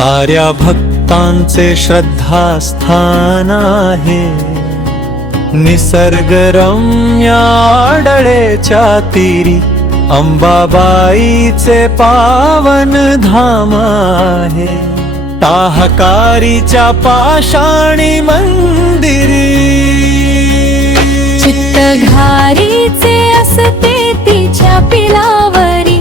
साऱ्या भक्तांचे श्रद्धास्थान आहे, निसर्गरम्य आडळेच्या तीरी अंबाबाईचे पावन धाम आहे। टाहकारीच्या पाषाणी मंदिरी चित्तघारीचे असते तिच्या पिलावरी,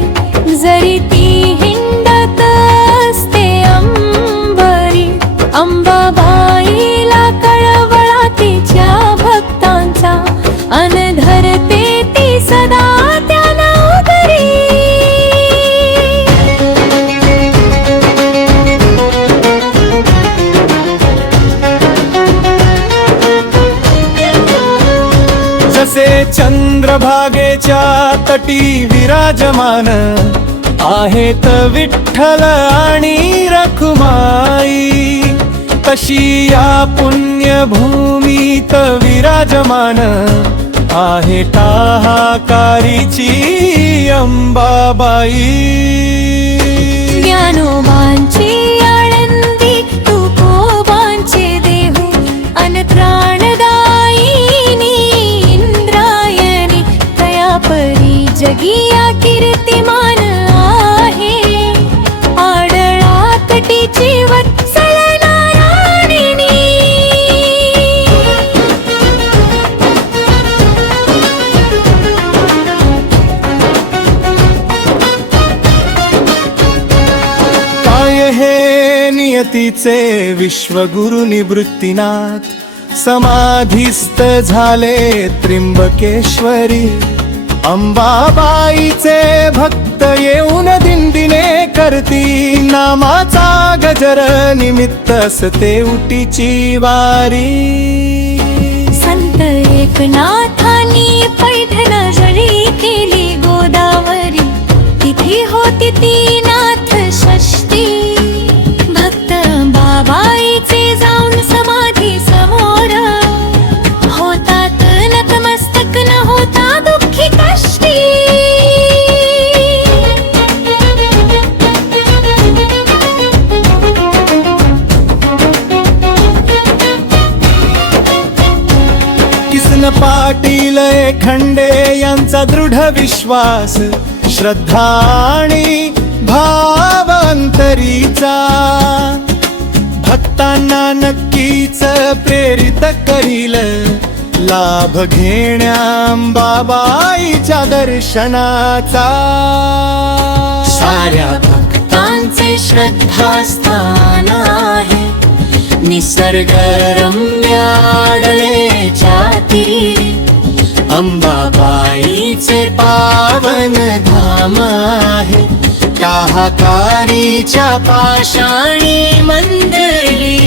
जरी ती हिंडत असते अंबरी। अंबाबाईला कळवळा तिच्या भक्तांचा, अन धरते ती सदा त्यांना उदरी। जसे चंद्रभागेच्या तटी विराजमान आहेत विठ्ठल आणि रखुमाई, तशी या पुण्यभूमीत विराजमान आहे टाहाकारीची अंबाबाई। ज्ञानोबांची आळंदी तुकोबांचे देहू, अन त्राणदायिनी इंद्रायणी दयापरी जगिया कीर्तिमान आहे। आडळा तटीची वत्सल नारायणी, काय हे नियतीचे विश्वगुरु निवृत्तीनाथ, समाधिस्थ झाले त्र्यंबकेश्वरी। अंबाबाईचे भक्त येऊन दिनदिने करती, नामाचा गजर निमित्त असते उटीची वारी। संत एकनाथांनी पैठण जरी केली गोदावरी, तिथे होती ती नाथ षष्ठी। भक्त बाबाईचे जाऊन समाधी समोर, होतात नतमस्तक न होता दुःखी कष्टी। किसन पाटील खंडे यांचा दृढ विश्वास, श्रद्धा आणि भाव अंतरीचा भक्तांना नक्कीच प्रेरित करील। लाभ घेण्या अंबाबाईच्या दर्शनाचा, साऱ्या भक्तांचे श्रद्धास्थान आहे, निसर्गरम्य आडळेच्या तीरी अंबाबाईचे पावन धाम आहे। टाहाकारीच्या पाषाणी मंदिरी